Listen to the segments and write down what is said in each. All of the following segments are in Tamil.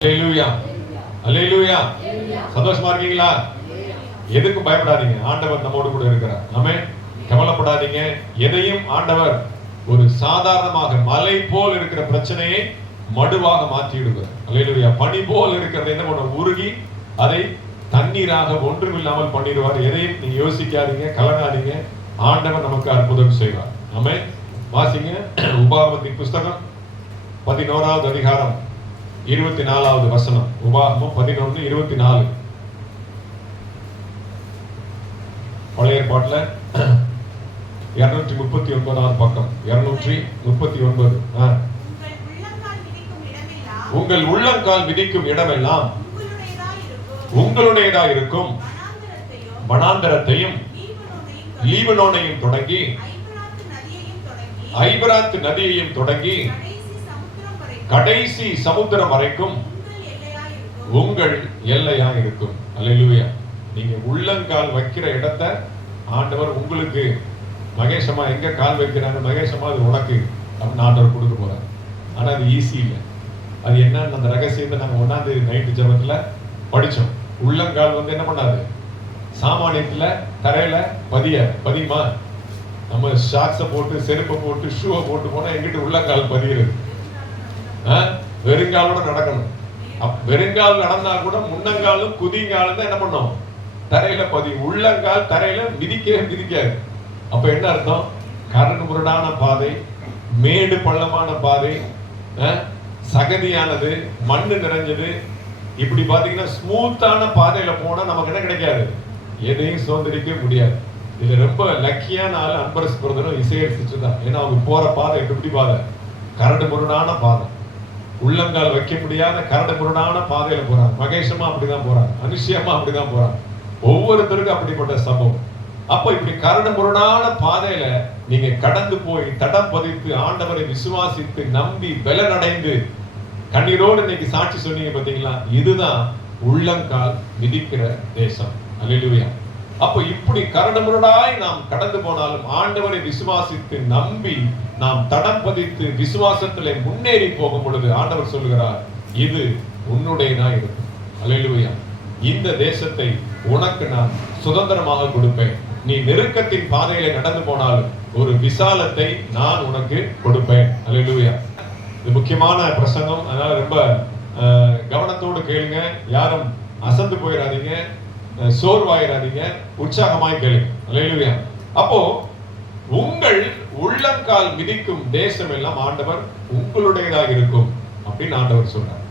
அல்லேலூயா அல்லேலூயா. சந்தோஷமா இருக்கீங்களா? எதுக்கும் பயப்படாதீங்க, ஆண்டவர் நம்மோடு கூட இருக்கிறார். ஆமென். கவலைப்படாதீங்க. எதையும் ஆண்டவர் ஒரு சாதாரணமாக மலை போல் இருக்கிற பிரச்சனையை மடுவாக மாற்றி விடுவார். அல்லேலூயா. பனி போல் இருக்கிறது என்ன பண்ண உருகி அதை தண்ணீராக ஒன்றுமில்லாமல் பண்ணிடுவார். எதையும் நீங்க யோசிக்காதீங்க, கலங்காதீங்க. ஆண்டவர் நமக்கு அற்புதம் செய்வார். ஆமென். வாசிங்க உபாகமத்தின் புஸ்தகம் 11வது அதிகாரம் 24வது வசனம். உபாகமம் 11:24. பழைய ஏற்பாட்டுல 239வது பக்கம். 239. உங்கள் உள்ளங்கால் மிதிக்கும் இடமெல்லாம் உங்களுடையதா இருக்கும். வனாந்தரத்தையும் லீபனோனையும் தொடங்கி ஐபிராத்து நதியையும் தொடங்கி கடைசி சமுத்திரம் வரைக்கும் உங்கள் எல்லையா இருக்கும். அல்லேலூயா. நீங்க உள்ளங்கால் வைக்கிற இடத்தை ஆண்டவர் உங்களுக்கு, மகேஷமா எங்க கால் வைக்கிறாங்க, மகேஷமா அது உனக்கு அப்படின்னு ஆண்டவர் கொடுக்க போறார். ஆனா அது ஈஸி இல்லை. அது என்னன்னு அந்த ரகசியத்தை நாங்க ஒன்னாந்து நைட்டு ஜபத்துல படிச்சோம். உள்ளங்கால் என்ன பண்ணாது, சாமானியத்துல தரையில பதியுமா? நம்ம ஷாக்ஸை போட்டு செருப்பை போட்டு ஷூவை போட்டு போனா எங்கிட்ட உள்ளங்கால் பதிகிறது. வெறுங்காலோட நடக்கணும். வெறுங்கால் நடந்தா கூட முன்னங்காலும் குதிங்காலும் தான் என்ன பண்ணும், தரையில பதியும். உள்ளங்கால் தரையில மிதிக்காது. அப்ப என்ன அர்த்தம்? கரடு முரடான பாதை, மேடு பள்ளமான பாதை, சகதியானது, மண்ணு நிறைஞ்சது, இப்படி பாத்தீங்கன்னா ஸ்மூத்தான பாதையில போனா நமக்கு என்ன கிடைக்காது, எதையும் சுதந்திரிக்க முடியாது. இதுல ரொம்ப லக்கியான ஆள் அன்பரசு பிரதரும் இசையர் சிஸ்டர் தான். ஏன்னா அவங்க போற பாதை எப்படி பாதை, கரடு முரடான பாதை, உள்ளங்கால் வைக்க முடியாத கரடு முரடான பாதையில போறாங்க. மகேஷமா அப்படிதான் போறாங்க, அனுஷியமா அப்படிதான் போறாங்க. ஒவ்வொருத்தருக்கும் அப்படிப்பட்ட சம்பவம். அப்ப இப்படி கரடு முரடான பாதையில நீங்க கடந்து போய் தடம் பதித்து ஆண்டவரை விசுவாசித்து நம்பி பலனடைந்து கண்ணீரோடு இன்னைக்கு சாட்சி சொன்னீங்க பாத்தீங்களா? இதுதான் உள்ளங்கால் மிதிக்கிற தேசம். அல்லேலூயா. அப்ப இப்படி கரடு முரடாய் நாம் கடந்து போனாலும் ஆண்டவரை விசுவாசித்து நம்பி நாம் தடம் பதித்து விசுவாசத்திலே முன்னேறி போகும் பொழுது ஆண்டவர் சொல்லுகிறார், இது உன்னுடையதா இருக்கும். அல்லேலூயா. இந்த தேசத்தை உனக்கு நான் சுதந்திரமாக கொடுப்பேன். நீ நெருக்கத்தின் பாதையில நடந்து போனாலும் ஒரு விசாலத்தை நான் உனக்கு கொடுப்பேன். அல்லேலூயா. இது முக்கியமான பிரசங்கம், அதனால ரொம்ப கவனத்தோடு கேளுங்க. யாரும் அசந்து போயிடாதீங்க, சோர்வாயிராதீங்க, உற்சாகமாய் கேளுங்க. அல்லேலூயா. அப்போ உங்கள் உள்ளங்கால் மிதிக்கும் தேசம் எல்லாம் ஆண்டவர் உங்களுடையதாக இருக்கும் அப்படின்னு ஆண்டவர் சொல்றார்.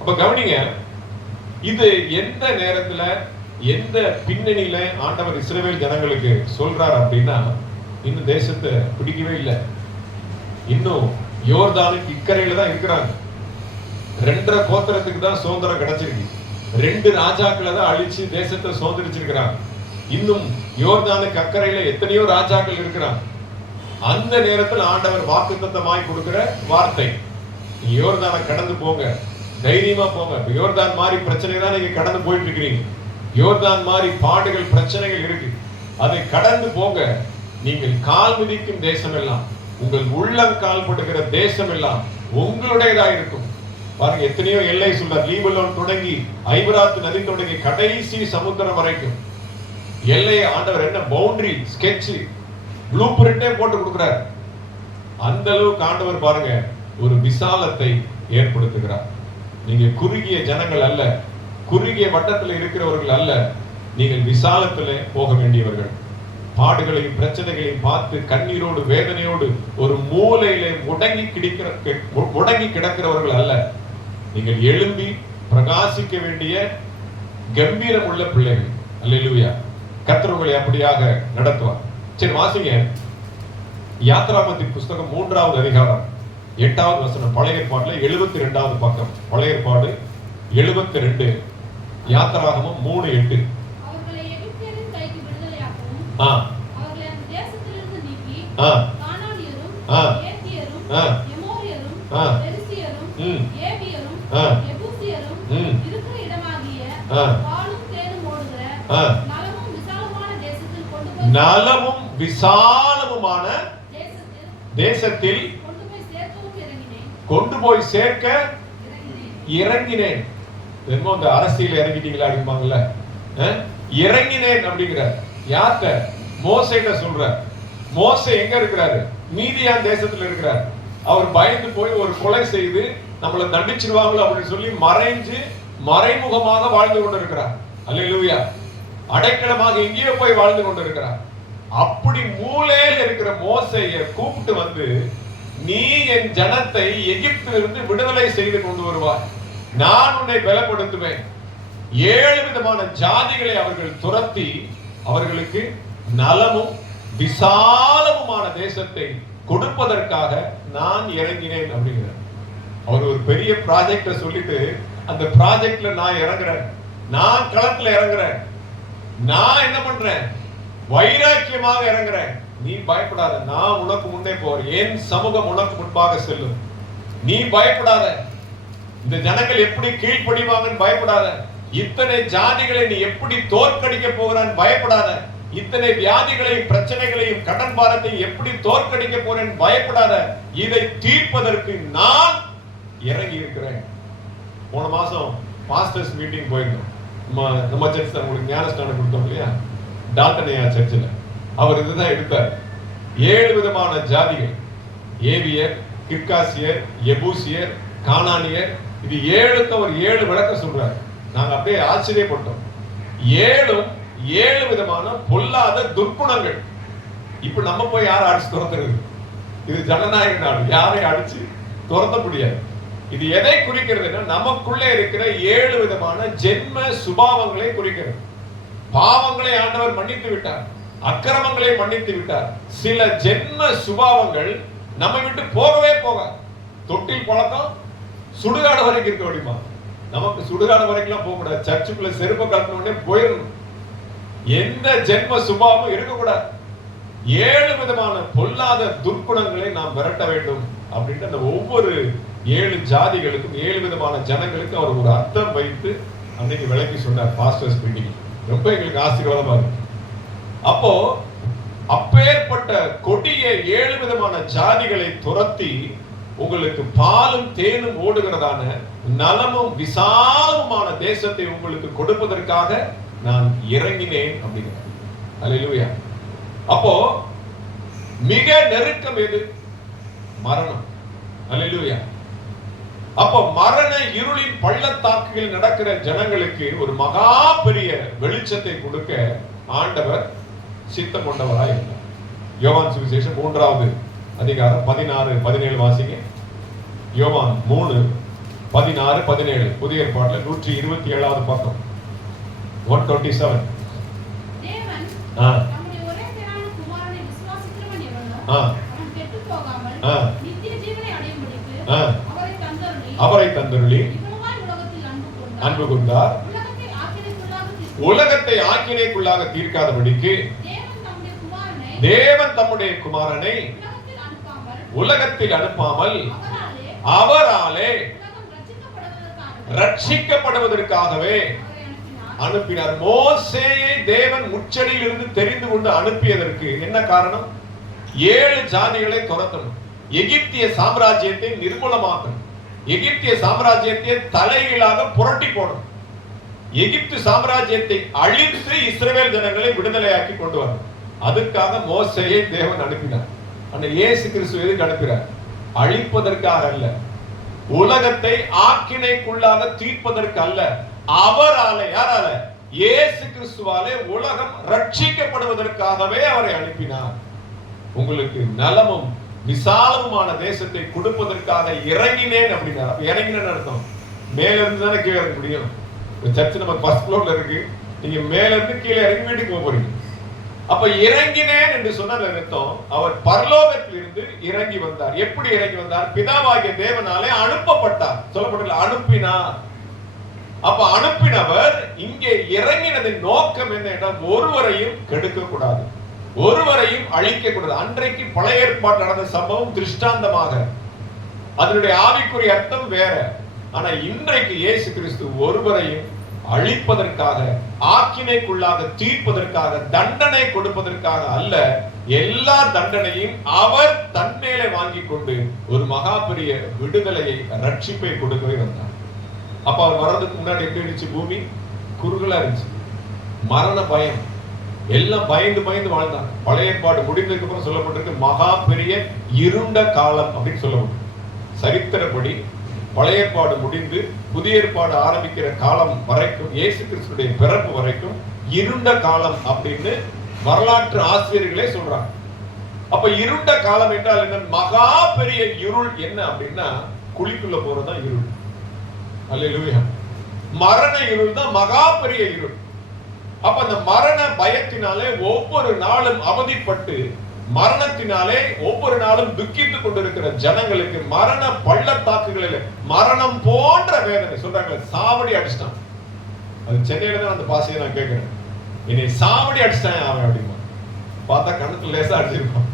அப்ப கவனிங்க, இது எந்த நேரத்துல எந்த பின்னணியில ஆண்டவர் இஸ்ரவேல் ஜனங்களுக்கு சொல்றார் அப்படின்னா, இந்த தேசத்தை பிடிக்கவே இல்லை. இன்னும் யோர்தானுக்கு இக்கரையில தான் இருக்கிறாங்க. 2.5 கோத்திரத்துக்கு தான் சுதந்திரம் கிடைச்சிருக்கு. 2 ராஜாக்களை தான் அழிச்சு தேசத்தை சுதந்திரிச்சிருக்கிறாங்க. இன்னும் யோர்தானுக்கு அக்கறையில எத்தனையோ ராஜாக்கள் இருக்கிறாங்க. அந்த நேரத்தில் ஆண்டவர் வாக்குத்தத்தமாய் கொடுக்கிற வார்த்தை, யோர்தானை கடந்து போங்க, தைரியமா போங்க. யோர்தான் மாதிரி பிரச்சனை தான் நீங்க கடந்து போயிட்டு இருக்கிறீங்க. யோர்தான் மாதிரி பாடுகள் பிரச்சனைகள் இருக்கு, அதை கடந்து போங்க. நீங்கள் கால் மிதிக்கும் தேசம் எல்லாம், உங்கள் உள்ளங்கால் படுகிற தேசம் எல்லாம் உங்களுடையதா இருக்கும். பாருங்க, எத்தனையோ எல்லை சொல்றார். லீபனோன் தொடங்கி ஐபிராத்து நதி தொடங்கி கடைசி சமுத்திரம் வரைக்கும் எல்லையை ஆண்டவர் என்ன பவுண்டரி ஸ்கெட்ச் ப்ளூ பிரிண்டே போட்டு கொடுக்கிறார். அந்த அளவுக்கு ஆண்டவர் பாருங்க ஒரு விசாலத்தை ஏற்படுத்துகிறார். நீங்க குறுகிய ஜனங்கள் அல்ல, குறுகிய வட்டத்தில் இருக்கிறவர்கள் அல்ல, நீங்கள் விசாலத்திலே போக வேண்டியவர்கள். பாடுகளையும் பிரச்சனைகளையும் பார்த்து கண்ணீரோடு வேதனையோடு ஒரு மூலையிலே முடங்கி கிடக்கிறவர்கள் அல்ல. நீங்கள் எழும்பி பிரகாசிக்க வேண்டிய கம்பீரம் உள்ள பிள்ளைகள். அல்லேலூயா. கர்த்தர் உங்களை அப்படியாக நடத்துவார். சரி, வாசிங்க யாத்ராகமத்தின் புஸ்தகம் 3வது அதிகாரம் 8வது வசனம். பழைய ஏற்பாடுல 72வது பக்கம். பழைய ஏற்பாடு 72, யாத்ராகமம் 3:8. நலமும் விசாலமுமான தேசத்தில் கொண்டு போய் சேர்க்க இறங்கினேன். என்னமோ இந்த அரசியல் இறங்கிட்டீங்களா அப்படிம்பாங்கல்ல, இறங்கினேன் அப்படிங்கிறார். யார்கிட்ட? மோசேட்ட சொல்ற. மோசே எங்க இருக்கிறாரு? மீதியான் தேசத்துல இருக்கிறார். அவர் பயந்து போய் ஒரு கொலை செய்து நம்மளை தண்டிச்சிருவாங்களோ அப்படின்னு சொல்லி மறைமுகமாக வாழ்ந்து கொண்டிருக்கிறார். அல்லேலூயா. அடைக்கலமாக எங்கேயோ போய் வாழ்ந்து கொண்டிருக்கிறார். அப்படி மூலையில் இருக்கிற மோசேயை கூப்பிட்டு வந்து, நீ என் ஜனத்தை எகிப்திலிருந்து விடுதலை செய்து கொண்டு வருவாய், நான் உன்னை பலப்படுத்துவேன், 7 விதமான ஜாதிகளை அவர்கள் துரத்தி அவர்களுக்கு நலமும் விசாலமுமான தேசத்தை கொடுப்பதற்காக நான் இறங்கினேன் அப்படிங்கிறார். அவர் ஒரு பெரிய ப்ராஜெக்ட சொல்லிட்டு, அந்த ப்ராஜெக்ட்ல நான் இறங்குறேன், நான் களத்துல இறங்குறேன், நான் என்ன பண்றேன், வைராக்கியமாக இறங்குறேன், நீ பயப்படாத, நான் உனக்கு முன்னே போறேன், என் சமூகம் உனக்கு முன்பாக செல்லும், நீ பயப்படாத, இந்த ஜனங்கள் எப்படி கீழ்ப்படிவாங்கன்னு பயப்படாத, இத்தனை ஜாதிகளை நீ எப்படி தோற்கடிக்க போகிறான்னு பயப்படாத, இத்தனை வியாதிகளையும் பிரச்சனைகளையும் கடன் பாரத்தையும் எப்படி தோற்கடிக்க போறேன் பயப்படாத, இதை தீர்ப்பதற்கு நான் இறங்கி இருக்கிறேன். போன மாசம் பாஸ்டர்ஸ் மீட்டிங் போயிருந்தோம். நம்ம சர்ச் தான் உங்களுக்கு ஞானஸ்தானம் கொடுத்தோம் இல்லையா, டால்டனியா சர்ச்சில். அவர் இதுதான் எடுத்தார். 7 விதமான ஜாதிகள், ஏவியர், கிர்காசியர், எபூசியர், கானானியர், இது 7க்கு அவர் 7 விளக்கம் சொல்றாரு. நாங்க அப்படியே ஆச்சரியப்பட்டோம். 7 விதமான பொல்லாத துர்க்குணங்கள். இப்ப நம்ம போய் யாரை அடிச்சு துரத்துறது? இது ஜனநாயக நாடு, யாரை அடிச்சு துரத்த முடியாது. இது எதை குறிக்கிறதுன்னா, நமக்குள்ளே இருக்கிற 7 விதமான ஜென்ம சுபாவங்களை குறிக்கிறது. பாவங்களை ஆண்டவர் மன்னித்து விட்டார், அக்கிரமங்களை மன்னித்து விட்டார். சில ஜென்ம சுபாவங்கள் நம்ம விட்டு போகவே போகாது. தொட்டில் பழக்கம் சுடுகாடு வரைக்கும் இருக்க முடியுமா? நமக்கு சுடுகாடு வரைக்கும் போக கூடாது. சர்ச்சுக்குள்ள செருப்ப கலந்த உடனே போயிடணும். எந்த ஜென்ம சுபாவமும் இருக்கக்கூடாது. 7 விதமான பொல்லாத துர்க்குணங்களை நாம் விரட்ட வேண்டும் அப்படின்ட்டு அந்த ஒவ்வொரு 7 ஜாதிகளுக்கும் 7 விதமான ஜனங்களுக்கு அவர் ஒரு அர்த்தம் வைத்து அன்னைக்கு விளக்கி சொன்னார் பாஸ்டர்ஸ் மீட்டிங். ரொம்ப எங்களுக்கு ஆசீர்வாதமா இருக்கு. அப்போ அப்பேற்பட்ட கொடிய 7 விதமான ஜாதிகளை துரத்தி உங்களுக்கு பாலும் தேனும் ஓடுகிறதான நலமும் விசாலமுமான தேசத்தை உங்களுக்கு கொடுப்பதற்காக நான் இறங்கினேன் அப்படிங்கிறார். அல்லேலூயா. அப்போ மிக நெருக்கம் எது? மரணம். அல்லேலூயா. அப்போ மரண இருளின் பள்ளத்தாக்குகளில் நடக்கிற ஜனங்களுக்கு ஒரு மகா பெரிய வெளிச்சத்தை கொடுக்க ஆண்டவர் சித்தம் கொண்டவராய் இருந்தார். யோவான் சுவிசேஷம் 3வது அதிகாரம் 16, 17 வாசிங்க. யோவான் 3, 16, 17 புதிய ஏற்பாட்டில் 127வது பக்கம், 127. தேவன் தம்முடைய ஒரே பேரான குமாரனை விசுவாசிக்கிறவன் எவனோ அவன் கெட்டுப் போகாமல் நித்திய ஜீவனை அடையும்படிக்கு அவரை தந்தருளி இவ்வளவாய் உலகத்தில் அன்பு கொண்டார். உலகத்தை ஆக்கினைக்குள்ளாக தீர்க்காதபடிக்கு தேவன் தம்முடைய குமாரனை உலகத்தில் அனுப்பாமல் அவராலே ரட்சிக்கப்படுவதற்காகவே அனுப்பினார். மோசேயை தேவன் முச்சடியில் இருந்து தெரிந்து கொண்டு அனுப்பியதற்கு என்ன காரணம்? 7 ஜாதிகளை துரத்தணும், எகிப்திய சாம்ராஜ்யத்தை நிர்மூலமாக்கணும், எகிப்திய சாம்ராஜ்யத்தை தலைகீழாக புரட்டி போடணும், எகிப்து சாம்ராஜ்யத்தை அழித்து இஸ்ரவேல் ஜனங்களை விடுதலையாக்கி கொண்டு வரணும். அதுக்காக மோசேயை தேவன் அனுப்பினார். அந்த இயேசு கிறிஸ்து எதுக்கு அனுப்பினார்? அழிப்பதற்காக அல்ல, உலகத்தை ஆக்கினைக்குள்ளாக தீர்ப்பதற்கு அல்ல. அவராலே, யாரால? இயேசு கிறிஸ்துவாலே உலகம் ரட்சிக்கப்படுவதற்காகவே அவரை அனுப்பினார். உங்களுக்கு நலமும் விசாலமுமான தேசத்தை கொடுப்பதற்காக இறங்கினேன் அப்படின்னா, இறங்கினேன்னு அர்த்தம் மேல இருந்து தானே கீழே இறங்க முடியும். சர்ச் நம்ம ஃபர்ஸ்ட் ஃப்ளோர்ல இருக்கு, நீங்க மேல இருந்து கீழே இறங்கி வீட்டுக்கு போக போறீங்க. அப்ப இறங்கினேன் என்று சொன்ன அர்த்தம் அவர் பரலோகத்திலிருந்து இறங்கி வந்தார். எப்படி இறங்கி வந்தார்? பிதாவாகிய தேவனாலே அனுப்பப்பட்டார். சொல்லப்படல, அனுப்பினார். அப்ப அனுப்பினவர் இங்கே இறங்கினதின் நோக்கம் என்ன என்றால், ஒருவரையும் கெடுக்க கூடாது, ஒருவரையும் அழிக்க கூடாது. அன்றைக்கு பழைய ஏற்பாடு நடந்த சம்பவம் திருஷ்டாந்தமாக, அதனுடைய ஆவிக்குரிய அர்த்தம் வேற. ஆனா இன்றைக்கு இயேசு கிறிஸ்து ஒருவரையும் அழிப்பதற்காக, ஆக்கினைக்குள்ளாக தீர்ப்பதற்காக, தண்டனை கொடுப்பதற்காக அல்ல, எல்லா தண்டனையும் அவர் தன்மேலே வாங்கி கொண்டு ஒரு மகா பெரிய விடுதலையை, ரட்சிப்பை கொடுக்கவே வந்தார். அப்ப அவர் வர்றதுக்கு முன்னாடி எப்படி இருந்துச்சு? பூமி குறுகலா இருந்துச்சு. மரண பயம், எல்லாம் பயந்து பயந்து வாழ்ந்தாங்க. பழைய ஏற்பாடு முடிந்ததுக்கு அப்புறம் சொல்லப்பட்டிருக்கு மகா பெரிய இருண்ட காலம் அப்படின்னு சொல்லப்பட்டிருக்கு. சரித்திரப்படி பழைய ஏற்பாடு முடிந்து புதிய ஏற்பாடு ஆரம்பிக்கிற காலம் வரைக்கும், இயேசு கிறிஸ்துடைய பிறப்பு வரைக்கும் இருண்ட காலம் அப்படின்னு வரலாற்று ஆசிரியர்களே சொல்றாங்க. அப்ப இருண்ட காலம் என்றால் என்ன? மகா பெரிய இருள். என்ன அப்படின்னா குழிக்குள்ள போறதுதான் இருள். அல்லேலூயா. மரண இருள் தான் மகா பெரிய இருள். அப்ப அந்த மரண பயத்தினாலே ஒவ்வொரு நாளும் அவதிப்பட்டு, மரணத்தினாலே ஒவ்வொரு நாளும் துக்கித்துக் கொண்டிருக்கிற ஜனங்களுக்கு மரண பள்ளத்தாக்குகளில் மரணம் போன்ற வேதனை. சொல்றாங்க சாவடி அடிச்சிட்டான். அது சென்னையில தான் அந்த பாசையை நான் கேட்கிறேன். என்னை சாவடி அடிச்சிட்டான் அவன் அப்படிமா. பார்த்தா கணத்துல லேசா அடிச்சிருப்பான்.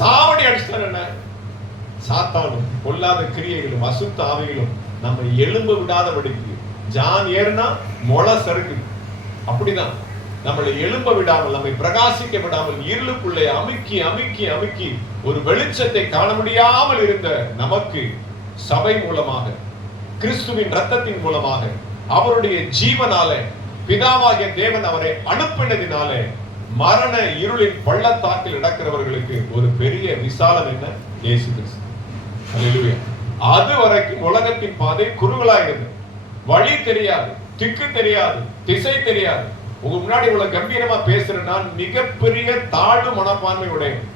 சாவடி அடிச்சிட்டான் என்ன? சாத்தானும் பொல்லாத கிரியைகளும் அசுத்த ஆவிகளும் நம்ம எலும்பு விடாதபடிக்கு ஜான் ஏறுனா மொளை சறுக்கு. அப்படிதான் நம்மளை எழும்ப விடாமல், நம்மை பிரகாசிக்க விடாமல் இருளுக்குள்ளே அமுக்கி அமுக்கி அமுக்கி ஒரு வெளிச்சத்தை காண முடியாமல் இருந்த நமக்கு சபை மூலமாக, கிறிஸ்துவின் இரத்தத்தின் மூலமாக, அவருடைய ஜீவனாலே, பிதாவாகிய தேவன் அவரை அனுப்பினதினாலே மரண இருளின் பள்ளத்தாக்கில் நடக்கிறவர்களுக்கு ஒரு பெரிய விசாலம் என்ன? இயேசு கிறிஸ்து. அல்லேலூயா. அது வரைக்கும் உலகத்தின் பாதை குறுகலாயிருந்தது. வழி தெரியாது, திக்கு தெரியாது, திசை தெரியாது. உங்க முன்னாடி இவ்வளவு கம்பீரமா பேசுறேன். நான் மிகப்பெரிய தாழ்வு மனப்பான்மை உடையவன்.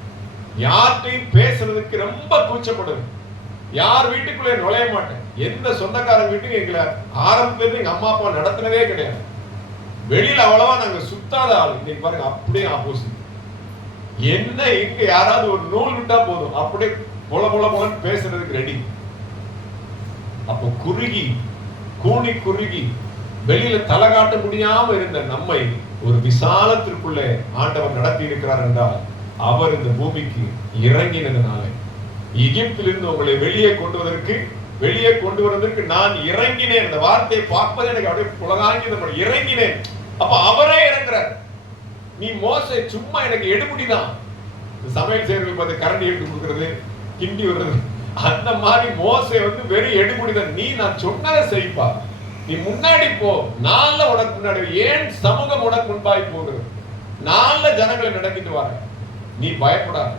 யார்கிட்டையும் பேசுறதுக்கு ரொம்ப கூச்சப்படுவேன். யார் வீட்டுக்குள்ளே நுழைய மாட்டேன். எந்த சொந்தக்காரங்க வீட்டுக்கு எங்களை ஆரம்பத்துல எங்க அம்மா அப்பா நடத்தினதே கிடையாது. வெளியில அவ்வளவா நாங்க சுத்தாத ஆள். இன்னைக்கு பாருங்க அப்படியே ஆப்போசிட். என்ன இங்க யாராவது ஒரு நூல் விட்டா போதும் அப்படியே பொல பொல பொலன்னு பேசுறதுக்கு ரெடி. அப்போ குறுகி கூணி குறுகி வெளியில தலை காட்ட முடியாம இருந்த நம்மை ஒரு விசாலத்திற்குள்ளே ஆண்டவர் நடத்தி இருக்கிறார் என்றால் அவர் இந்த பூமிக்கு இறங்கினதுனால, எகிப்திலிருந்து உங்களை வெளியே கொண்டு வருவதற்கு நான் இறங்கினேன். அந்த வார்த்தையை பார்ப்பது எனக்கு அப்படியே புலகாங்கி இறங்கினேன். அப்ப அவரே இறங்குறார். நீ மோசே சும்மா எனக்கு எடுபடிதான். சமையல் செய்யறதுக்கு பார்த்து கரண்டி எடுத்து கொடுக்கறது, கிண்டி வர்றது, அந்த மாதிரி மோசே வெறும் எடுபடிதான். நீ நான் சொன்னதை செய்ப்பா, நீ முன்னாடி போ, நான்ல உனக்கு முன்னாடி, ஏன் சமூகம் உனக்கு முன்பாய் போகிறது, நான்ல ஜனங்களை நடத்திட்டு வர, நீ பயப்படாத.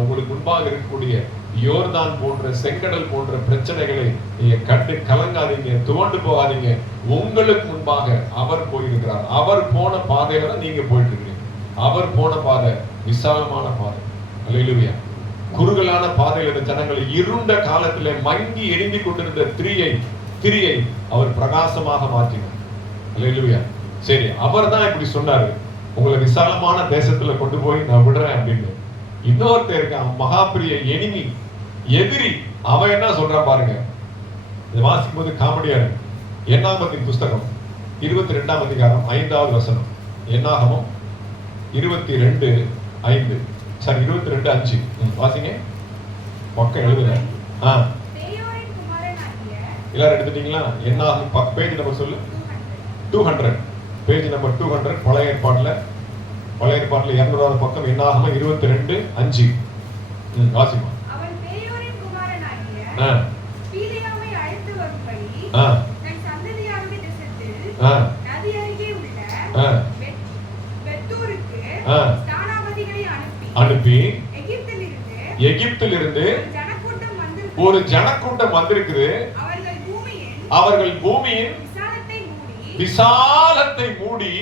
உங்களுக்கு முன்பாக இருக்கக்கூடிய யோர்தான் போன்ற செங்கடல் போன்ற பிரச்சனைகளை நீங்க கண்டு கலங்காதீங்க, துவண்டு போகாதீங்க. உங்களுக்கு முன்பாக அவர் போயிருக்கிறார். அவர் போன பாதையில தான் நீங்க போயிட்டு இருக்கீங்க. அவர் போன பாதை விசாலமான பாதை. அல்லேலூயா. குறுகலான பாதையில் இருந்த ஜனங்களை இருண்ட காலத்திலே மங்கி எரிந்து கொண்டிருந்த திரியை அவர் பிரகாசமாக மாற்றினார். அல்லேலூயா. சரி, அவர் தான் இப்படி சொன்னாரு, உங்களை விசாலமான தேசத்துல கொண்டு போய் நான் விடுறேன் அப்படின்னு. இன்னொருத்தர் இருக்கான், மகாபிரிய எதிரி. அவன் என்ன சொல்றான் பாருங்க. இதை வாசிக்கும் போது காமெடியா இருக்கு. என்னாகமத்தின் புஸ்தகம் 22ஆம் அதிகாரம் 5வது வசனம். என்னாகமம் 22:5. சரி, 22:5 வாசிங்க. பக்கம் எழுதுங்க. எல்லாரும் எடுத்துட்டீங்களா? என்னாகும் பேஜ் நம்பர் சொல்லு. 200, பேஜ் நம்பர் 200. பழைய ஏற்பாட்டுல 200வது பக்கம். என்னாகும் 22:5 வாசிமா. அனுப்பி எகிப்திலிருந்து ஒரு ஜனக்கூட்டம் வந்திருக்குது. அவர்கள் பூமியின் விசாலத்தை மூடி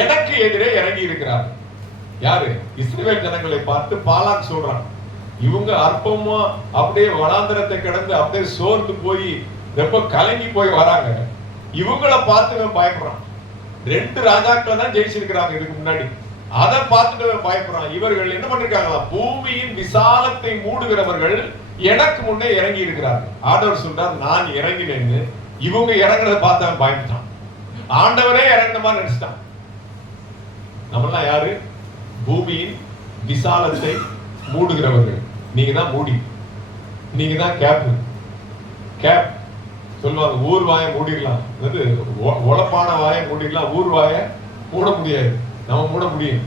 எனக்கு எதிரே இறங்கி இருக்கிறார். யாரு? இஸ்ரவேல் ஜனங்களை பார்த்து பாலாக் சொல்றான், இவங்க அற்பமா அப்படியே வனாந்தரத்தை கடந்து அப்படியே சோர்ந்து போய் ரொம்ப கலங்கி போய் வராங்க. இவங்களை பார்த்து பயப்படுறான். 2 ராஜாக்களை தான் ஜெயிச்சிருக்கிறாங்க இதுக்கு முன்னாடி. அதை பார்த்துட்டு பயப்படுறான். இவர்கள் என்ன பண்ணிருக்காங்களா? பூமியின் விசாலத்தை மூடுகிறவர்கள் எனக்கு முன்னே இறங்கி இருக்கிறார்கள். ஆண்டவர் சொல்றார், நான் இறங்கினேன்னு. இவங்க இறங்குறத பார்த்து பயந்துட்டான். ஆண்டவரே இறங்கின மாதிரி நினைச்சிட்டான். நம்மளாம் யாரு? பூமியின் விசாலத்தை மூடுகிறவர்கள். நீங்க தான் மூடி, நீங்க தான் கேப் சொல்லுவாங்க. ஊர் வாயை மூடிடலாம், உழப்பான வாயை மூடிடலாம், ஊர் வாயை மூட முடியாது. நம்ம மூட முடியும்.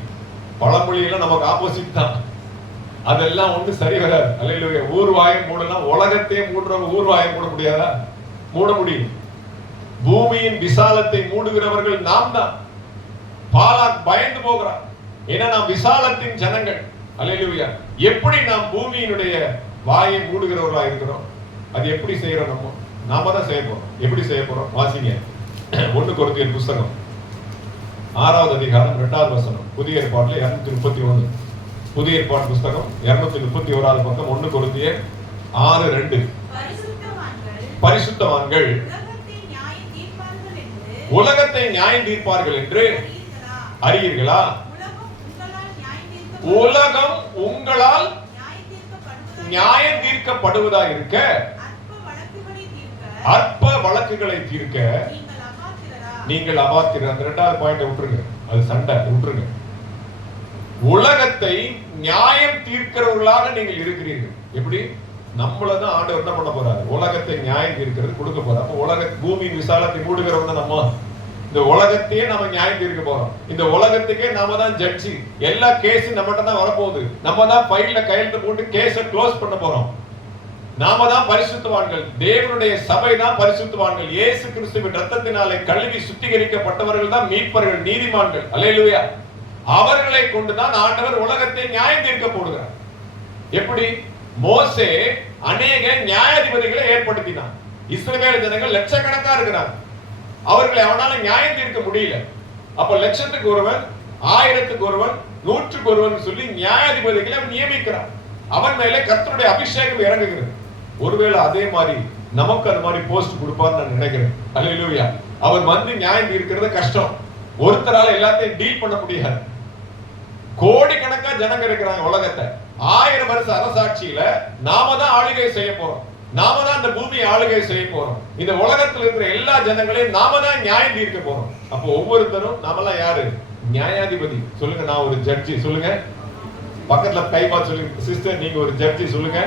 பழமொழியெல்லாம் நமக்கு ஆப்போசிட் தான். அதெல்லாம் ஒண்ணு சரி வராது. அல்லேலூயா. ஊர்வாயம் மூடலாம், உலகத்தையே மூடுறவங்க ஊர்வாயம் மூட முடியாதா? மூட முடியும். பூமியின் விசாலத்தை மூடுகிறவர்கள் நாம் தான். பாலாக் பயந்து போகிறான், ஏன்னா நாம் விசாலத்தின் ஜனங்கள். அல்லேலூயா. எப்படி நாம் பூமியினுடைய வாயை மூடுகிறவர்களா இருக்கிறோம்? அது எப்படி செய்யறோம்? நாம தான் செய்ய போறோம். எப்படி செய்ய போறோம்? வாசிங்க 1 கொரிந்தியர் புத்தகம் 6வது அதிகாரம் 2வது வசனம். புதிய ஏற்பாட்டுல 231. புதிய ஏற்பாடு புத்தகம் 231வது பக்கம். 1 கொரிந்தியர் 6:2. பரிசுத்தவான்கள் உலகத்தை நியாயம் தீர்ப்பார்கள் என்று அறியீர்களா? உலகம் உங்களால் நியாயம் தீர்க்கப்படுவதா இருக்க, அற்ப வழக்குகளை தீர்க்க நீங்கள் அபாத்திரர். அந்த 2வது பாயிண்ட் விட்டுருங்க, அது சண்டை, விட்டுருங்க. உலகத்தை நியாயம் தீர்க்கிறவர்களாக நீங்கள் இருக்கிறீர்கள். எப்படி? நம்மளதான் ஆண்டவர் என்ன பண்ண போறாரு? உலகத்தை நியாயம் தீர்க்கிறது கொடுக்க போறாரு. அப்ப உலக பூமியின் விசாலத்தை மூடுகிறவங்க நம்ம. இந்த உலகத்தையே நம்ம நியாயம் தீர்க்க போறோம். இந்த உலகத்துக்கே நாம தான் ஜட்ஜி. எல்லா கேஸும் நம்மகிட்ட தான் வரப்போகுது. நம்ம தான் ஃபைல்ல கையெழுத்து போட்டு கேஸை க்ளோஸ் பண்ண போறோம். நாம தான் பரிசுத்தவான்கள். தேவனுடைய சபை தான் பரிசுத்தவான்கள். இயேசு கிறிஸ்துவின் இரத்தத்தினாலே கழுவி சுத்திகரிக்கப்பட்டவர்கள் தான் மீட்பர்கள், நீதிமான்கள். அல்லேலூயா. அவர்களை கொண்டுதான் ஆண்டவர் உலகத்தை நியாயம் தீர்க்க போடுகிறார். எப்படி? மோசே அநேக நியாயாதிபதிகளை ஏற்படுத்தினான். இஸ்ரவேல் ஜனங்கள் லட்சக்கணக்கா இருக்கிறாங்க. அவர்களை அவனால நியாயம் தீர்க்க முடியல. அப்ப லட்சத்துக்கு ஒருவன், 1000க்கு ஒருவன், 100க்கு ஒருவன் சொல்லி நியாயாதிபதிகளை அவன் நியமிக்கிறான். அவன் மேலே கர்த்தருடைய அபிஷேகம் இறங்குகிறது. ஒருவேளை அதே மாதிரி நமக்கு அது மாதிரி போஸ்ட் கொடுப்பார்னு நான் நினைக்கிறேன். அல்லேலூயா. அவர் வந்து நியாயம் தீர்க்கிறது கஷ்டம். ஒருத்தரால எல்லாத்தையும் டீல் பண்ண முடியாது. கோடிக்கணக்கா ஜனங்க இருக்கிறாங்க உலகத்தை. 1000 வருஷ அரசாட்சியில நாம தான் ஆளுகை செய்ய போறோம். நாம தான் இந்த பூமியை ஆளுகை செய்ய போறோம். இந்த உலகத்தில் இருக்கிற எல்லா ஜனங்களையும் நாம தான் நியாயம் தீர்க்க போறோம். அப்போ ஒவ்வொருத்தரும் நாமெல்லாம் யாரு? நியாயாதிபதி. சொல்லுங்க, நான் ஒரு ஜட்ஜி. சொல்லுங்க, பக்கத்துல கைப்பா சொல்லுங்க. சிஸ்டர், நீங்க ஒரு ஜட்ஜி. சொல்லுங்க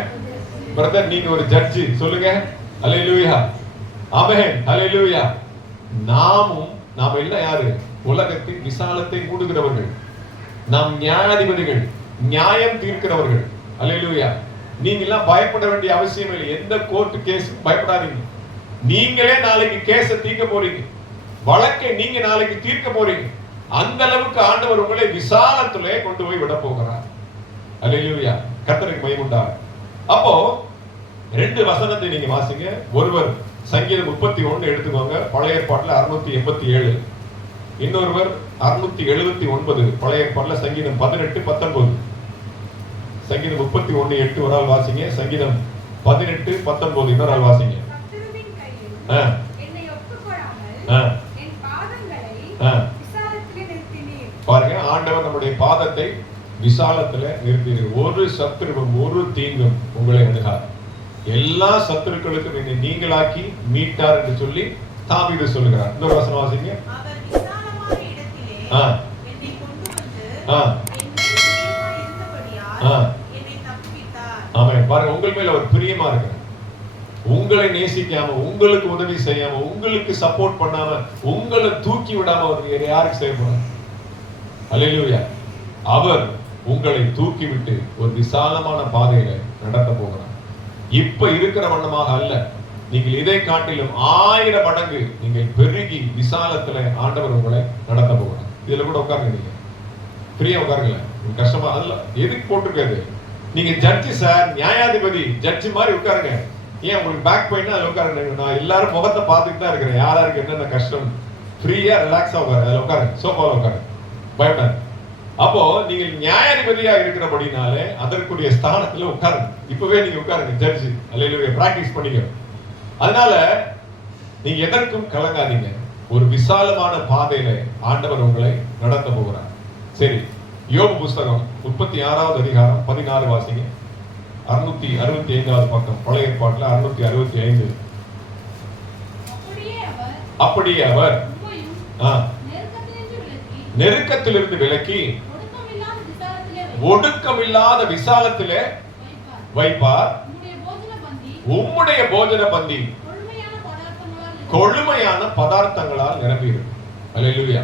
பிரதர், நீங்க ஒரு ஜட்ஜி. சொல்லுங்க. அல்லேலூயா. ஆமென். அல்லேலூயா. நாம எல்லாம் யாரு? உலகத்தின் விசாலத்தை மூடுகிறவர்கள். நாம் நியாயாதிபதிகள், நியாயம் தீர்க்கிறவர்கள். அல்லேலூயா. நீங்க எல்லாம் பயப்பட வேண்டிய அவசியம் இல்லை. எந்த கோர்ட் கேஸ் பயப்படாதீங்க. நீங்களே நாளைக்கு கேஸ தீர்க்க போறீங்க. வழக்கை நீங்க நாளைக்கு தீர்க்க போறீங்க. அந்த அளவுக்கு ஆண்டவர் உங்களை விசாலத்திலே கொண்டு போய் விட போகிறார். அல்லேலூயா. கர்த்தருக்கு மகிமை உண்டாகட்டும். அப்போ 2 வசனத்தை நீங்க வாசிங்க. ஒருவர் சங்கீதம் 31 எடுத்துக்கோங்க. பழைய ஏற்பாட்டுல 687. இன்னொருவர் 679. பழைய ஏற்பாட்டுல சங்கீதம் 18, 19. சங்கீதம் 31, 8 ஒரு ஆள் வாசிங்க. சங்கீதம் 18, 19 இன்னொரு ஆள் வாசிங்க. பாருங்க, ஆண்டவர் நம்முடைய பாதத்தை விசாலத்துல நிறுத்தினார். ஒரு சத்துருவும் ஒரு தீங்கும் உங்களை அணுகாது. எல்லா சத்துருக்களுக்கும் என்னை நீங்களாக்கி மீட்டார் என்று சொல்லி தாவீது சொல்லுகிறார். இன்னொரு வசனம் வாசிங்க. ஆமென். பாருங்க, உங்கள் மேல அவர் பிரியமா இருக்கிறார். உங்களை நேசிக்காம, உங்களுக்கு உதவி செய்யாம, உங்களுக்கு சப்போர்ட் பண்ணாம, உங்களை தூக்கி விடாம அவர் வேற யாருக்கு செய்ய போறார்? அல்லேலூயா. அவர் உங்களை தூக்கி விட்டு ஒரு விசாலமான பாதையில நடத்த போகிறார். இப்ப இருக்கிற வண்ணமாக அல்ல, நீங்கள் இதை காட்டிலும் 1000 மடங்கு நீங்கள் பெருகி விசாலத்துல ஆண்டவர் உங்களை நடத்த போகிறார். இதுல கூட உட்காருங்க. நீங்க ஃப்ரீயா உட்காருங்கள. கஷ்டமா அல்ல. எதுக்கு போட்டிருக்காது? நீங்க ஜட்ஜி சார், நியாயாதிபதி, ஜட்ஜி மாதிரி உட்காருங்க. ஏன் உங்களுக்கு பேக் பெயின்னா அதுல உட்காருங்க. நான் எல்லாரும் முகத்தை பார்த்துட்டு தான் இருக்கிறேன். யாராருக்கு என்னென்ன கஷ்டம். ஃப்ரீயா ரிலாக்ஸா உட்காரு. அதுல உட்காருங்க. சோஃபால உட்காருங்க. பயப்படாது. அப்போ நீங்கள் நியாயாதிபதியா இருக்கிறபடினாலே அதற்குரிய ஸ்தானத்துல உட்காருங்க. இப்பவே நீங்க உட்காருங்க. ஜட்ஜி. அல்லேலூயா. பிராக்டிஸ் பண்ணிக்க. அதனால நீங்க எதற்கும் கலங்காதீங்க. ஒரு விசாலமான பாதையில ஆண்டவர் உங்களை நடத்த போகிறார். சரி, யோபு புஸ்தகம் 36வது அதிகாரம் 16 வாசிங்க. 665வது பக்கம். பழைய ஏற்பாட்டுல 665. அப்படியே அவர் நெருக்கத்திலிருந்து விலக்கி ஒடுக்கமில்லாத விசாலத்திலே வைப்பார். உம்முடைய போஜன பந்தி கொழுமையான பதார்த்தங்களால் நிரம்பியிருக்கும். அல்லேலூயா.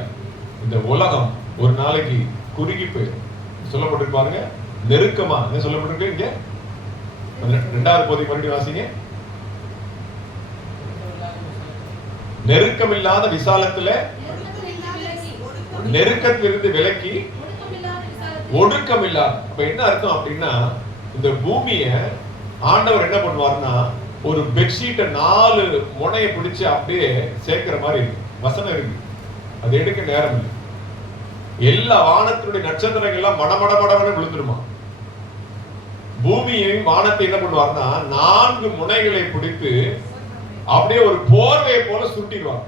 இந்த உலகம் ஒரு நாளைக்கு குறுகி போயிடும். சொல்லப்பட்டிருப்பாருங்க, நெருக்கமா என்ன சொல்லப்பட்டிருக்கு இங்க? 2வது பகுதி மறுபடியும் வாசிங்க. நெருக்கமில்லாத விசாலத்துல நெருக்கத்திலிருந்து விலக்கி ஒடுக்கமில்லாத. அப்ப என்ன அர்த்தம் அப்படின்னா, இந்த பூமிய ஆண்டவர் என்ன பண்ணுவார்னா, ஒரு பெட்ஷீட்டை 4 முனையை பிடிச்சு அப்படியே சேர்க்கிற மாதிரி இருக்கு. வசனம் இருக்கு, அது எடுக்க நேரம் இல்லை. எல்லா வானத்தினுடைய நட்சத்திரங்கள் எல்லாம் மடமடமடவன விழுந்துருமா. பூமியையும் வானத்தை என்ன பண்ணுவார்னா 4 முனைகளை பிடித்து அப்படியே ஒரு போர்வையை போல சுட்டிடுவாங்க.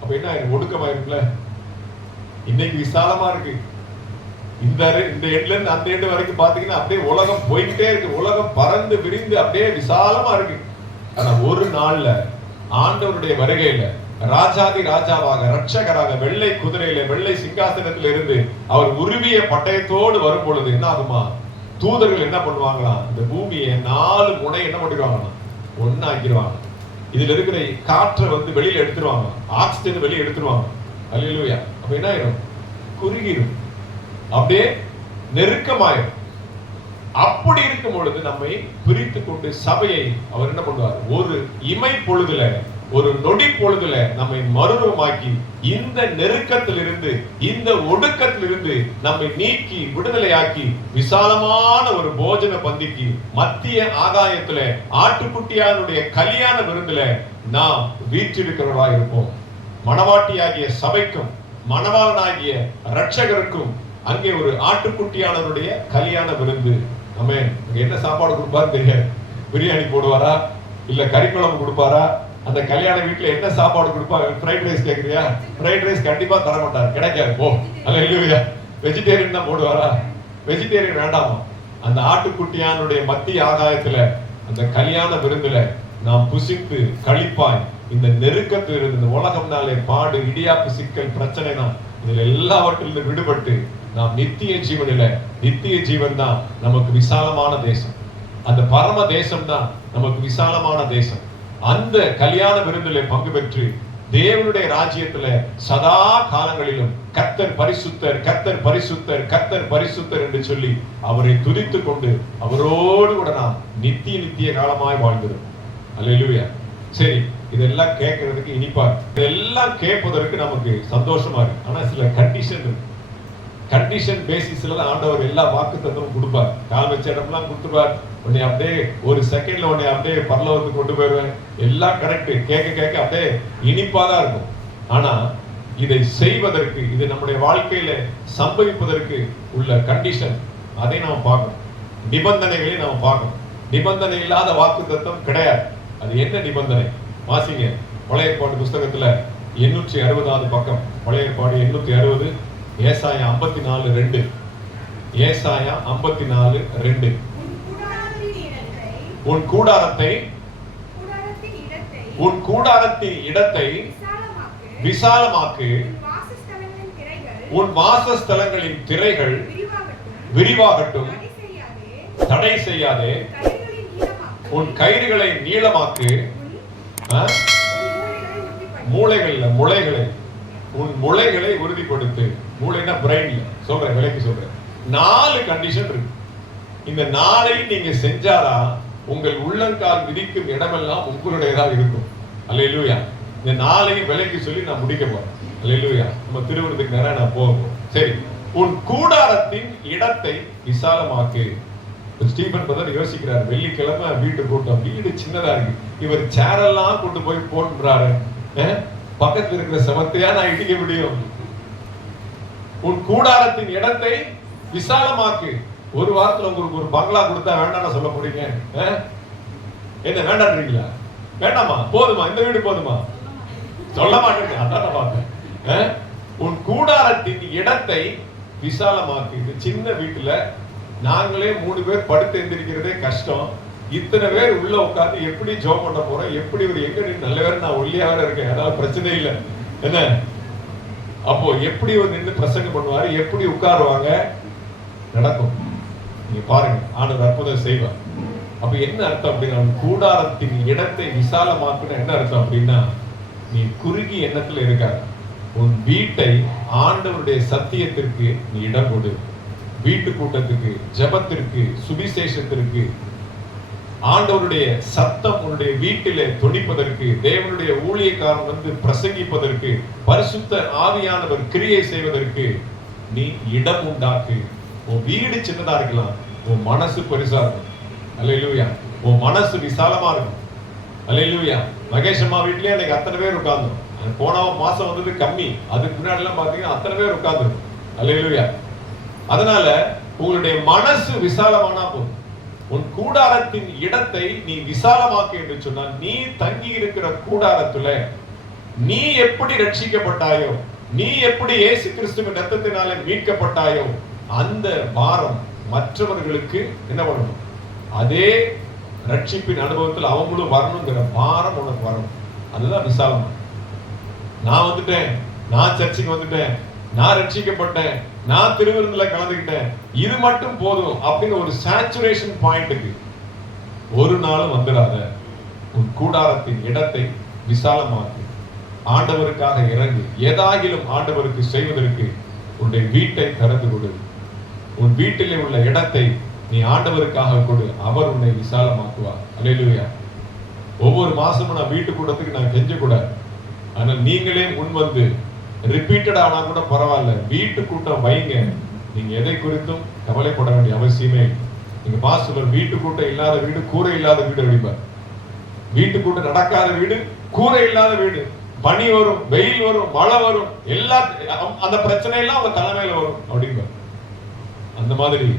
அப்ப என்ன ஆயிரும்? ஒடுக்கமாயிருக்குல்ல. இன்னைக்கு விசாலமா இருக்கு. இந்த எண்ட்ல இருந்து அந்த எண்டு வரைக்கும் பாத்தீங்கன்னா அப்படியே உலகம் போய்கிட்டே இருக்கு. உலகம் பறந்து விரிந்து அப்படியே விசாலமா இருக்கு. ஆனா ஒரு நாள்ல ஆண்டவருடைய வருகையில ராஜாதி ராஜாவாக ரட்சகராக வெள்ளை குதிரையில வெள்ளை சிங்காசனத்தில் இருந்து அவர் உருவிய பட்டயத்தோடு வரும் பொழுது என்ன ஆகுமா? தூதர்கள் என்ன பண்ணுவாங்களா? இந்த பூமியை 4 முனை என்ன பண்ணிடுவாங்களா? ஒன்னாக்கிடுவாங்க. இதுல இருக்கிற காற்றை வெளியில எடுத்துருவாங்க, ஆக்சிஜன் வெளியே எடுத்துருவாங்க. அல்லேலூயா. அப்ப என்ன ஆயிரும்? குறுகிடும், அப்படியே நெருக்கமாயிரும். அப்படி இருக்கும் பொழுது நம்மை பிரித்து கொண்டு சபையை அவர் என்ன பண்ணுவார்? ஒரு இமை பொழுதுல, ஒரு நொடி பொழுதுல நம்மை மறுரூபமாக்கி இந்த நெருக்கத்திலிருந்து இந்த ஒடுக்கத்திலிருந்து நம்மை நீக்கி விடுதலையாக்கி விசாலமான ஒரு போஜன பந்திக்கு மத்திய ஆகாயத்துல ஆட்டுக்குட்டியானுடைய கல்யாண விருந்துல நாம் வீற்றிருக்கிறவர்களா இருப்போம். மணவாட்டியாகிய சபைக்கும் மணவாளனாகிய ரட்சகருக்கும் அங்கே ஒரு ஆட்டுக்குட்டியானவருடைய கல்யாண விருந்து. ஆமென். என்ன சாப்பாடு கொடுப்பாரு தெரியாது. பிரியாணி போடுவாரா, இல்ல கறிக்குழம்பு கொடுப்பாரா? அந்த கல்யாண வீட்டுல என்ன சாப்பாடு கொடுப்பாங்க? ஃப்ரைட் ரைஸ் கேக்குறியா? ஃப்ரைட் ரைஸ் கண்டிப்பா தர மாட்டார், கிடைக்காது. போ. அல்லேலூயா. வெஜிடேரியன் தான் போடுவாரா? வெஜிடேரியன் வேண்டாமா. அந்த ஆட்டுக்குட்டியானுடைய மத்திய ஆகாயத்துல அந்த கல்யாண விருந்துல நாம் புசித்து களிப்பாய் இந்த நெருக்கத்திலிருந்து, இந்த உலகம்னாலே பாடு இடியாப்பு சிக்கல் பிரச்சனை தான், இதுல எல்லாவற்றிலிருந்து விடுபட்டு நாம் நித்திய ஜீவனில, நித்திய ஜீவன் தான் நமக்கு விசாலமான தேசம். அந்த பரம தேசம் தான் நமக்கு விசாலமான தேசம். அந்த கல்யாண விருந்திலே பங்கு பெற்று தேவனுடைய ராஜ்யத்துல சதா காலங்களிலும் கர்த்தர் பரிசுத்தர், கர்த்தர் பரிசுத்தர், கர்த்தர் பரிசுத்தர் என்று சொல்லி அவரை துதித்துக் கொண்டு அவரோடு கூட நாம் நித்திய காலமாய் வாழ்கிறோம். அல்லேலூயா. சரி, இதெல்லாம் கேட்கறதுக்கு இனிப்பா, இதெல்லாம் கேட்பதற்கு நமக்கு சந்தோஷமா இருக்கு. ஆனா சில கண்டிஷன் இருக்கு. கண்டிஷன் பேசிஸ்ல தான் ஆண்டவர் எல்லா வாக்குத்தத்தமும் கொடுப்பார். கால் வச்ச இடம்லாம் கொடுத்துருவார். உன்னை அப்படியே ஒரு செகண்ட்ல உன்னை அப்படியே பரலோகத்துக்கு கொண்டு போயிருவேன். எல்லாம் கரெக்ட். கேட்க அப்படியே இனிப்பாதான் இருக்கும். ஆனா இதை செய்வதற்கு, இது நம்முடைய வாழ்க்கையில சம்பவிப்பதற்கு உள்ள கண்டிஷன், அதை நாம் பார்க்கணும். நிபந்தனைகளை நாம் பார்க்கணும். நிபந்தனை இல்லாத வாக்குத்தத்தம் கிடையாது. அது என்ன நிபந்தனை? வாசிங்க பழைய ஏற்பாடு புஸ்தகத்துல 860வது பக்கம். பழைய ஏற்பாடு 860, ஏசாயா 54:2. ஏசாயா 54:2. உன் கூடாரத்தின் இடத்தை விசாலமாக்கு, உன் வாசஸ்தலங்களின் திரைகள் விரிவாகட்டும், தடை செய்யாதே, உன் கயிறுகளை நீளமாக்கு, முளைகளை உன் முளைகளை உறுதிப்படுத்து. மூளைனா பிரைன்ல சொல்றேன், விலைக்கு சொல்றேன். 4 கண்டிஷன் இருக்கு. இந்த 4ஐ நீங்க செஞ்சாதான் உங்கள் உள்ளங்கால் விதிக்கும் இடமெல்லாம் உங்களுடையதாக இருக்கும். அல்லேலூயா. இந்த 4ஐயும் விலைக்கு சொல்லி நான் முடிக்க போறேன். அல்லேலூயா. நம்ம திருவிருந்துக்கு நேரம் நான் போவோம். சரி, உன் கூடாரத்தின் இடத்தை விசாலமாக்கு. ஸ்டீபன் பிரதர் யோசிக்கிறார், வெள்ளிக்கிழமை வீட்டு கூட்டம், வீடு சின்னதா இருக்கு, இவர் சேரெல்லாம் கொண்டு போய் போட்டுறாரு, பக்கத்தில் இருக்கிற சமத்தையா நான் இடிக்க முடியும்? உன் கூடாரத்தின் இடத்தை விசாலமாக்கு. ஒரு வாரத்துல உங்களுக்கு ஒரு பங்களா கொடுத்தா வேண்டாம் சொல்ல போறீங்க? என்ன வேண்டாம்ன்றீங்களா? வேண்டாமா? போதுமா? இந்த வீடு போதுமா? சொல்ல மாட்டேங்க. அதான் பார்த்தேன். உன் கூடாரத்தின் இடத்தை விசாலமாக்கு. இந்த சின்ன வீட்டுல நாங்களே 3 பேர் படுத்து எந்திரிக்கிறதே கஷ்டம். இத்தனை பேர் உள்ள உட்காந்து எப்படி ஜோம் பண்ண போறோம்? எப்படி ஒரு எங்க நின்று நல்ல பேர் நான் ஒல்லியா வேற இருக்கேன், அதாவது பிரச்சனை இல்லை என்ன? அப்போ எப்படி ஒரு நின்று பிரசங்கம் பண்ணுவாரு, எப்படி உட்காருவாங்க, நடக்கும். நீங்க பாருங்க, ஆண்டவர் அற்புதம் செய்வார். அப்ப என்ன அர்த்தம் அப்படின்னா, கூடாரத்தின் இடத்தை விசாலமாக்குன்னு என்ன அர்த்தம் அப்படின்னா, நீ குறுகி எண்ணத்துல இருக்காது. உன் வீட்டை ஆண்டவருடைய சத்தியத்திற்கு நீ இடம் கொடு. வீட்டு கூட்டத்துக்கு, ஜெபத்திற்கு, சுவிசேஷத்திற்கு, ஆண்டவருடைய சத்தம் உன்னுடைய வீட்டிலே தொனிப்பதற்கு, தேவனுடைய ஊழியக்காரன் வந்து பிரசங்கிப்பதற்கு, பரிசுத்த ஆவியானவர் கிரியை செய்வதற்கு நீ இடம் உண்டாக்கு. உன் வீடு சின்னதா இருக்கலாம், உன் மனசு பெருசா இருக்கும். அல்லேலூயா. உன் மனசு விசாலமா இருக்கும். அல்லேலூயா. மகேஷ் அம்மா வீட்லயே எனக்கு அத்தனை பேர் உட்கார்ந்தோம். போன மாசம் வந்தது கம்மி, அதுக்கு முன்னாடி எல்லாம் பாத்தீங்கன்னா அத்தனை பேர் உட்கார்ந்து. அல்லேலூயா. அதனால உங்களுடைய மனசு விசாலமானா போதும். உன் கூடாரத்தின் இடத்தை நீ விசாலமாக்க என்று சொன்னால், நீ தங்கி இருக்கிற கூடாரத்துல நீ எப்படி ரட்சிக்கப்பட்டாயோ, நீ எப்படி இயேசு கிறிஸ்துவின் இரத்தத்தினாலே மீட்கப்பட்டாயோ, அந்த பாரம் மற்றவர்களுக்கு என்ன பண்ணணும்? அதே ரட்சிப்பின் அனுபவத்தில் அவங்களும் வரணுங்கிற பாரம் உனக்கு வரணும். அதுதான் விசாலம். நான் வந்துட்டேன், நான் சர்ச்சைக்கு வந்துட்டேன், நான் ரட்சிக்கப்பட்டேன், நான் திருவிருந்துல கலந்துக்கிட்டேன், இது மட்டும் போதும் அப்படின்னு ஒரு சேச்சுரேஷன் பாயிண்ட்டுக்கு ஒரு நாளும் வந்துடாத. உன் கூடாரத்தின் இடத்தை விசாலமாக்கு. ஆண்டவருக்காக இறங்கு. ஏதாகிலும் ஆண்டவருக்கு செய்வதற்கு உன்னுடைய வீட்டை திறந்து கொடு. உன் வீட்டிலே உள்ள இடத்தை நீ ஆண்டவருக்காக கொடு. அவர் உன்னை விசாலமாக்குவார். அல்லேலூயா. ஒவ்வொரு மாசமும் நான் வீட்டு கூட்டத்துக்கு நான் கெஞ்ச கூடாது. ஆனால் நீங்களே முன் வந்து ரிப்பீட்டட் ஆனா கூட பரவாயில்ல, வீட்டு கூட்டம் வைங்க. நீங்க எதை குறித்தும் கவலைப்பட வேண்டிய அவசியமே. நீங்க பாஸ்டர் வீட்டு கூட்டம் இல்லாத வீடு, கூரை இல்லாத வீடு அப்படிப்பார். வீட்டு கூட்டம் நடக்காத வீடு, கூரை இல்லாத வீடு. பனி வரும், வெயில் வரும், மழை வரும், எல்லா அந்த பிரச்சனை எல்லாம் உங்க தலைமையில வரும் அப்படிம்பார். அந்த மாதிரி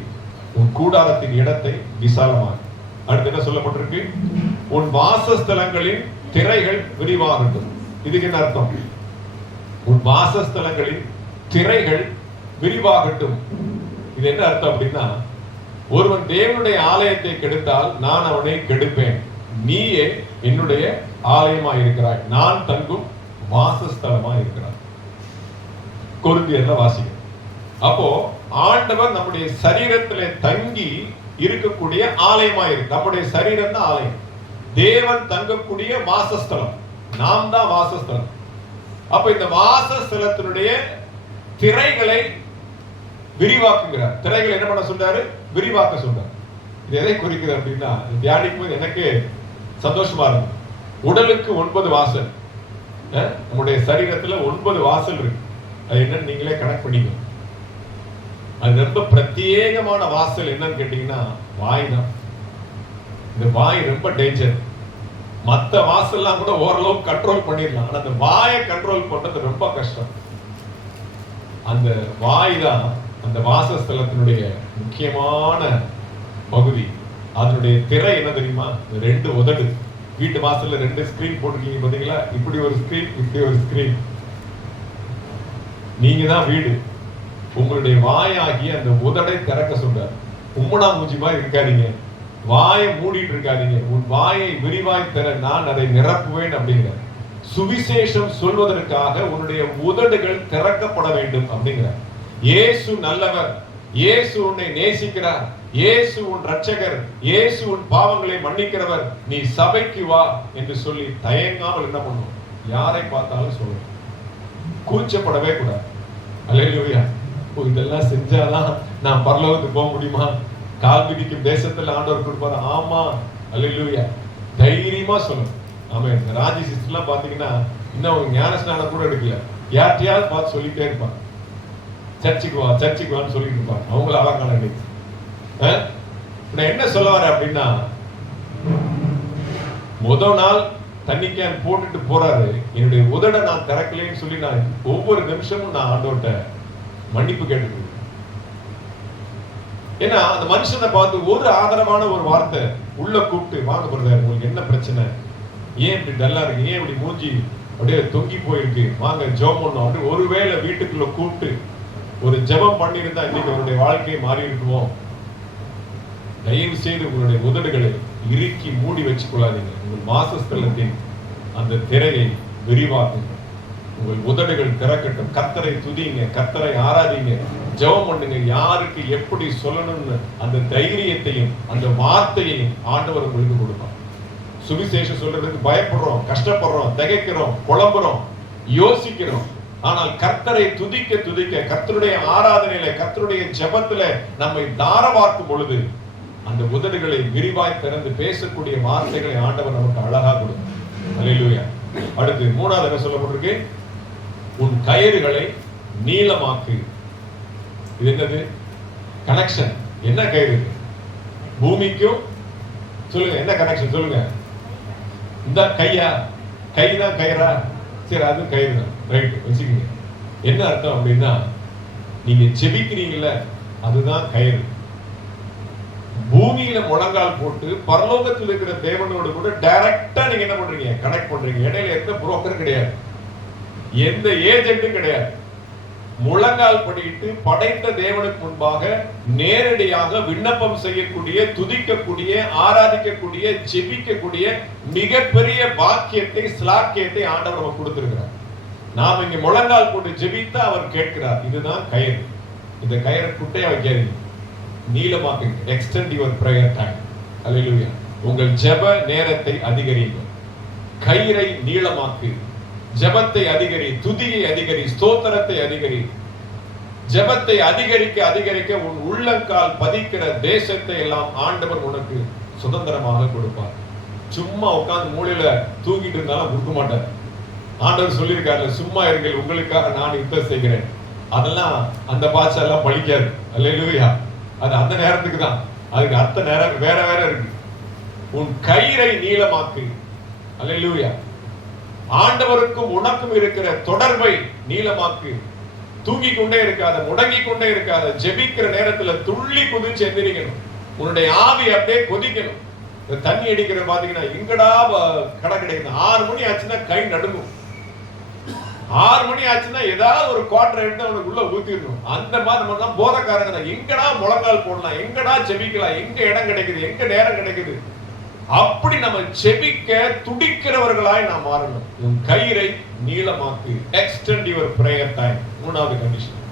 உன் கூடாரத்தின் இடத்தை விசாலமாக. அடுத்து என்ன சொல்லப்பட்டிருக்கு? உன் வாசஸ்தலங்களின் திரைகள் விரிவாகட்டும். இதுக்கு என்ன அர்த்தம்? உன் வாசஸ்தலங்களின் திரைகள் விரிவாகட்டும். இது என்ன அர்த்தம் அப்படின்னா, ஒருவன் தேவனுடைய ஆலயத்தை கெடுத்தால் நான் அவனை கெடுப்பேன். நீயே என்னுடைய ஆலயமாய் இருக்கிறாய், நான் தங்கும் வாசஸ்தலமாய் இருக்கிறாய். கொரிந்தியர்ல வாசிக்க. அப்போ ஆண்டவர் நம்முடைய சரீரத்திலே தங்கி இருக்கக்கூடிய ஆலயமாய் இருக்கு. நம்முடைய சரீரம் தான் ஆலயம். தேவன் தங்கக்கூடிய வாசஸ்தலம், நாம் தான் வாசஸ்தலம். அப்ப இந்த வாசஸ்தலத்தினுடைய திரைகளை விரிவாக்குகிறார். திரைகளை என்ன பண்ண சொல்றாரு? விரிவாக்க சொல்றாரு. இது எதை குறிக்கிறது அப்படின்னா, தியானிக்கும் போது எனக்கு சந்தோஷமா இருக்கு. உடலுக்கு 9 வாசல், நம்முடைய சரீரத்துல 9 வாசல் இருக்கு. அது என்னன்னு நீங்களே கணக்கு பண்ணிக்கணும். அது ரொம்ப பிரத்யேகமான வாசல் என்னன்னு கேட்டீங்கன்னா வாய் தான். இந்த வாய் ரொம்ப டேஞ்சர். மற்ற வாசல்லாம் கூட ஓரளவு கண்ட்ரோல் பண்ணிடலாம், ஆனா அந்த வாயை கண்ட்ரோல் பண்றது ரொம்ப கஷ்டம். அந்த வாய் தான் அந்த வாசஸ்தலத்தினுடைய முக்கியமான பகுதி. அதனுடைய திரை என்ன தெரியுமா? 2 உதடு. வீட்டு வாசல்ல 2 ஸ்கிரீன் போட்டிருக்கீங்க பாத்தீங்களா? இப்படி ஒரு ஸ்கிரீன், இப்படி ஒரு ஸ்கிரீன். நீங்க தான் வீடு. உங்களுடைய வாயாகிய அந்த உதடை திறக்க சொல்றார். உம்மனா மூஞ்சி மாதிரி இருக்காதீங்க, வாயை மூடிட்டு இருக்காதீங்க. உன் வாயை விரிவாய் தர நான் அதை நிரப்புவேன் அப்படிங்கிற சுவிசேஷம் சொல்வதற்காக உன்னுடைய உதடுகள் திறக்கப்பட வேண்டும் அப்படிங்கிற. இயேசு நல்லவர், இயேசு உன்னை நேசிக்கிறார், இயேசு உன் ரட்சகர், இயேசு உன் பாவங்களை மன்னிக்கிறவர், நீ சபைக்கு வா என்று சொல்லி தயங்காமல் என்ன பண்ணும்? யாரை பார்த்தாலும் சொல்லணும், கூச்சப்படவே கூடாது. அல்லேலூயா. இதெல்லாம் செஞ்சாதான் நான் பரலோகத்துக்கு போக முடியுமா? கால் பிடிக்கும் தேசத்துல ஆண்டவர் கொடுப்பாரு. ஆமா, அல்லேலூயா. தைரியமா சொல்லணும். ஆமென். ராஜி சிஸ்டர்லாம் பாத்தீங்கன்னா இன்னும் ஞானஸ்நானம் கூட எடுக்கல, யார்ட்டையாவது பார்த்து சொல்லிட்டே இருப்பாங்க, சர்ச்சுக்கு வா சர்ச்சுக்கு வான்னு சொல்லிட்டு இருப்பாங்க. அவங்கள அழகான நினைச்சு நான் என்ன சொல்ல வரேன் அப்படின்னா, முதல் நாள் தண்ணி கேன் போட்டுட்டு போறாரு, என்னுடைய உதட நான் திறக்கலைன்னு சொல்லி நான் ஒவ்வொரு நிமிஷமும் நான் ஆண்டவர்கிட்ட மன்னிப்பு கேட்டு. ஏன்னா அந்த மனுஷனை பார்த்து ஒரு ஆதரவான ஒரு வார்த்தை உள்ள கூப்பிட்டு, வாங்க பிரதர், உங்களுக்கு என்ன பிரச்சனை, ஏன் இப்படி டல்லா இருக்கு, ஏன் இப்படி மூஞ்சி அப்படியே தொங்கி போயிருக்கு, வாங்க ஜெபம் பண்ணோம் அப்படி ஒருவேளை வீட்டுக்குள்ள கூப்பிட்டு ஒரு ஜெபம் பண்ணியிருந்தா இன்னைக்கு அவருடைய வாழ்க்கையை மாறி இருக்குவோம். தயவு செய்து உங்களுடைய உதடுகளை இறுக்கி மூடி வச்சுக் கொள்ளாதீங்க. உங்கள் வாசஸ்தலத்தின் அந்த திரையை விரிவாக்குங்க. உங்கள் உதடுகள் திறக்கட்டும். கர்த்தரை துதிங்க, கர்த்தரை ஆராதிங்க, ஜெபம் பண்ணுங்க. யாருக்கு எப்படி சொல்லணும்னு அந்த தைரியத்தையும் அந்த வார்த்தையையும் ஆண்டவர் உங்களுக்கு கொடுப்பார். சுவிசேஷம் சொல்றதுக்கு பயப்படுறோம், கஷ்டப்படுறோம், திகைக்கிறோம், குழம்புறோம், யோசிக்கிறோம். ஆனால் கர்த்தரை துதிக்க துதிக்க, கர்த்தருடைய ஆராதனையில, கர்த்தருடைய ஜெபத்துல நம்மை தாரவார்க்கும் பொழுது அந்த உதடுகளை விரிவாய் திறந்து பேசக்கூடிய வார்த்தைகளை ஆண்டவர் நமக்கு அழகா கொடுக்கும். அல்லேலூயா. அடுத்து மூணாவது என்ன சொல்லப்பட்டிருக்கு? உன் கயிறுகளை நீளமாக்கு. இது என்னது? கனெக்ஷன். என்ன கயிறு? பூமிக்கும் சொல்லுங்க, என்ன கனெக்ஷன் சொல்லுங்க? இந்த கையா? கைதான் கயிறா? சரி, அது கயிறு தான், ரைட், வச்சுக்கீங்க. என்ன அர்த்தம் அப்படின்னா, நீங்க ஜெபிக்கிறீங்கல்ல, அதுதான் கயிறு. பூமியில முழங்கால் போட்டு பரலோகத்தில் இருக்கிற தேவனோடு கூட டைரக்டா நீங்க என்ன பண்றீங்க? கனெக்ட் பண்றீங்க. இடையில எந்த புரோக்கரும் கிடையாது, எந்த ஏஜென்ட்டும் கிடையாது. முழங்கால் படிட்டு படைத்த தேவனுக்கு முன்பாக நேரடியாக விண்ணப்பம் செய்யக்கூடிய, துதிக்கக்கூடிய, ஆராதிக்கக்கூடிய, ஜெபிக்கக்கூடிய மிகப்பெரிய பாக்கியத்தை, ஸ்லாக்கியத்தை ஆண்டவர் நமக்கு கொடுத்திருக்கிறார். நாம் இங்க முழங்கால் போட்டு ஜெபித்தா அவர் கேட்கிறார். இதுதான் கயிறு. இந்த கயிறை குட்டையா வைக்காதீங்க, நீளமாக்குங்க. Extend your prayer time. Hallelujah. உங்கள் ஜெப நேரத்தை அதிகரிங்க. கயிறை நீளமாக்கு. ஜெபத்தை அதிகரி, துதியை அதிகரி, ஸ்தோத்திரத்தை அதிகரி. ஜெபத்தை அதிகரிக்க அதிகரிக்க உன் உள்ளங்கால் பதிக்கிற தேசத்தை எல்லாம் ஆண்டவர் உனக்கு சுதந்திரமாக கொடுப்பார். சும்மா உட்கார்ந்து மூலையில தூங்கிட்டு இருந்தாலும் கொடுக்க மாட்டார். ஆண்டவர் சொல்லியிருக்காருல, சும்மா இருங்கள், உங்களுக்காக நான் யுத்தம் செய்கிறேன். அதெல்லாம் அந்த பாஷை எல்லாம் பழிக்காது. அல்லேலூயா. அது அந்த நேரத்துக்கு தான், அதுக்கு அடுத்த நேரம் வேற வேற இருக்கு. உன் கயிறை நீளமாக்கு. அல்லேலூயா. ஆண்டவருக்கும் உனக்கும் இருக்கிற தொடர்பை நீளமாக்கு. தூங்கிக் கொண்டே இருக்காத, முடங்கிக் கொண்டே இருக்காத. ஜெபிக்கிற நேரத்துல துள்ளி குதிச்சு எந்திரிக்கணும். உன்னுடைய ஆவி அப்படியே கொதிக்கணும். தண்ணி அடிக்கிற பாத்தீங்கன்னா எங்கடா கடை கிடைக்கணும். 6 மணி ஆச்சுன்னா கை நடுங்கும். 6 மணி ஆச்சுன்னா ஏதாவது ஒரு குவார்டர் எடுத்து அவனுக்கு உள்ள ஊத்திடணும். அந்த மாதிரி நம்ம தான் போதக்காரங்க. எங்கடா முழங்கால் போடலாம், எங்கடா ஜெபிக்கலாம், எங்க இடம் கிடைக்குது, எங்க நேரம் கிடைக்குது. அப்படி நம்ம செபிக்க துடிக்கிறவர்களாய் நாம் மாறணும். உன் கயிறை நீளமாக்கு. Extend your prayer time. மூணாவது கண்டிஷன்.